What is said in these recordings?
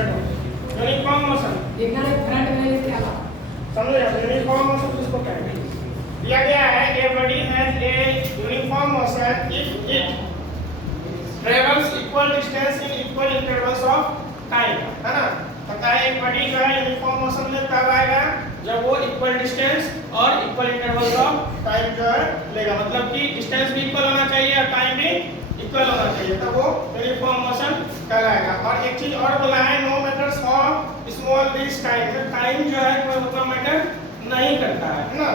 देखो uniform motion देखना है फ्रंट में क्या बात समझो यूनिफॉर्म मोशन किसको कहते हैं। दिया गया है a body has a uniform motion if it travels equal distance in equal intervals of time, है ना। पता है एक बॉडी जो है यूनिफॉर्म मोशन में कब आएगा, जब वो इक्वल डिस्टेंस और इक्वल इंटरवल्स ऑफ टाइम जो है लेगा, मतलब कि डिस्टेंस भी इक्वल होना चाहिए और टाइम भी इक्वल होना चाहिए, तब वो यूनिफॉर्म मोशन कहलाएगा। और एक चीज और बोला है, no matters how small this time, time जो है कोई मतलब मैटर नहीं करता है ना।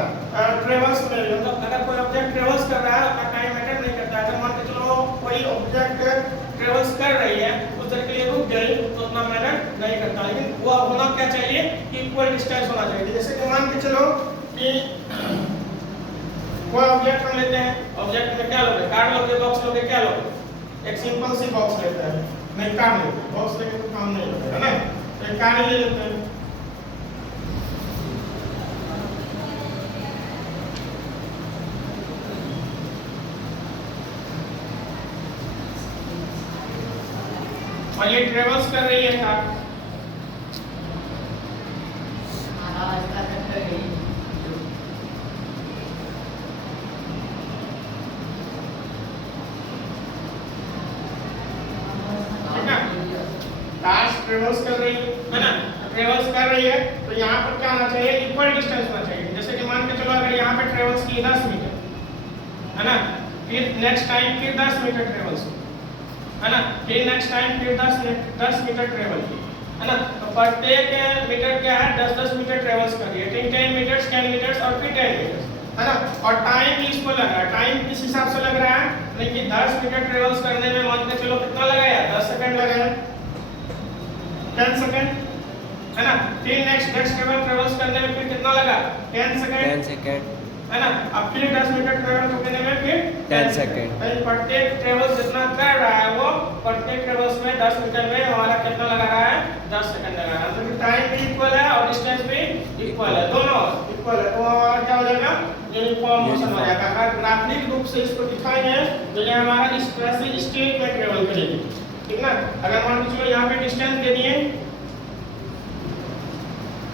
ट्रेवल्स में मतलब अगर कोई ऑब्जेक्ट ट्रेवल्स कर रहा है उसका टाइम मैटर नहीं करता है। अगर मान के चलो कोई ऑब्जेक्ट ट्रेवल्स कर रही है उस देर के लिए रुक गई तो उतना मैटर नहीं करता, लेकिन वो होना क्या चाहिए कि इक्वल डिस्टेंस होना चाहिए। जैसे कि मान के चलो कि कोई ऑब्जेक्ट हम लेते हैं, ऑब्जेक्ट में क्या लोगे, कार्ड लोगे, बॉक्स लोगे, क्या लोगे, एक सिंपल सी बॉक्स लेते हैं, नहीं कार्ड लेते, बॉक्स लेके तो काम नहीं होता है ना, तो एक कार्ड ले लेते हैं। और ये ट्रेवल्स कर रही है कार, ट्रेवल्स कर रही है ना, ट्रेवल्स कर रही है तो यहाँ पर क्या होना चाहिए, इक्वल डिस्टेंस होना चाहिए। जैसे कि मान के चलो अगर यहाँ पे ट्रेवल्स की 10 मीटर, है ना, फिर नेक्स्ट टाइम फिर 10 मीटर ट्रेवल्स, है ना, फिर नेक्स्ट टाइम फिर 10 मीटर ट्रेवल की, है ना। तो प्रत्येक मीटर क्या है, 10 मीटर ट्रेवल्स कर रही है, 10 मीटर्स 10 मीटर्स और फिर 10 मीटर्स, है ना। और टाइम भी इसको लग रहा है, टाइम किस हिसाब से लग रहा है, लेकिन 10 मीटर ट्रेवल्स करने में मान के चलो कितना लगाया, 10 सेकंड लगाया, 10 सेकंड, है ना। फिर नेक्स्ट ट्रेवल्स करने में फिर कितना लगा, 10 सेकंड, है ना। अब फिर 10 मीटर ट्रेवल करने में फिर 10 सेकंड। प्रत्येक ट्रेवल्स जितना कर रहा है वो प्रत्येक ट्रेवल्स में 10 मीटर में हमारा कितना लगा रहा है, 10 सेकंड लगा रहा है। तो टाइम भी इक्वल है और डिस्टेंस भी इक्वल है, दोनों इक्वल है, तो हमारा क्या हो जाएगा, यूनिफॉर्म मोशन हो जाएगा। अगर ग्राफिक रूप से इसको दिखाएंगे तो ये हमारा इस तरह से स्ट्रेट में ट्रेवल करेगी, ठीक ना। अगर मान के चलो यहाँ पे डिस्टेंस दे दिए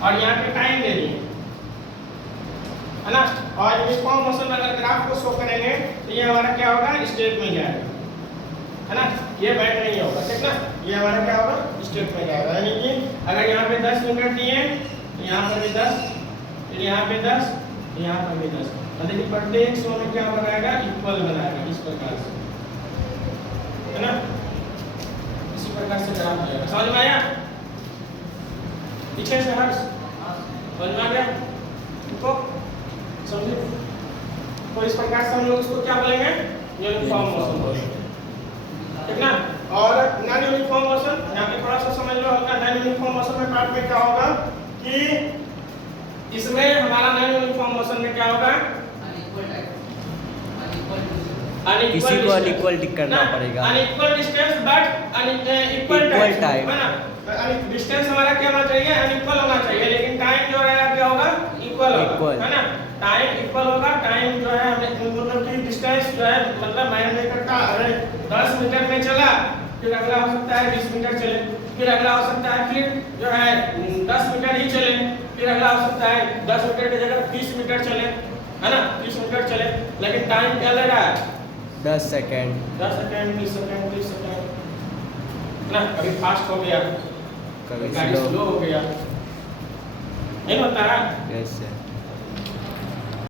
और यहाँ पे टाइम दे दिए, है ना, और यूनिफॉर्म मोशन अगर ग्राफ को शो करेंगे तो ये हमारा क्या होगा, स्ट्रेट में जाएगा, है ना, ये बैठ नहीं होगा, ठीक ना, ये हमारा क्या होगा, स्ट्रेट में जाएगा। यानी कि अगर यहाँ पे 10 मिनट दिए तो यहाँ पर भी 10, फिर यहाँ पे 10, यहाँ पर भी 10, मतलब कि प्रत्येक शो में क्या बनाएगा, इक्वल बनाएगा, इस प्रकार से, है ना, इसी प्रकार से ग्राफ जाएगा। समझ में आया, पीछे से हर्ष समझ में आ गया तो समझे। तो इस प्रकार से हम लोग इसको क्या बोलेंगे, यूनिफॉर्म मोशन बोलेंगे, ठीक ना। और नॉन यूनिफॉर्म मोशन यहाँ पे थोड़ा सा समझ लो हल्का। नॉन यूनिफॉर्म मोशन में पार्ट में क्या होगा कि इसमें हमारा नॉन यूनिफॉर्म मोशन में क्या होगा, किसी को अनइक्वल टिक करना पड़ेगा, unequal distance but equal time, है ना। डिस्टेंस हमारा क्या होना चाहिए, अनइक्वल होना चाहिए, लेकिन टाइम जो रहेगा क्या होगा, इक्वल होगा, है ना। टाइम इक्वल होगा, टाइम जो है मतलब कि डिस्टेंस जो है मतलब मान मीटर का 10 मीटर में चला, फिर अगला हो सकता है 20 मीटर चले, फिर अगला हो सकता है फिर जो है 10 मीटर ही चले, फिर अगला हो सकता है 10 मीटर की जगह 20 मीटर चले, है ना, 30 मीटर चले, लेकिन टाइम क्या लग रहा है, 10 सेकंड, 10 सेकंड, 20 सेकंड, 30 सेकंड, है ना। कभी फास्ट हो गया, कभी स्लो हो गया, नहीं होता है। Yes sir.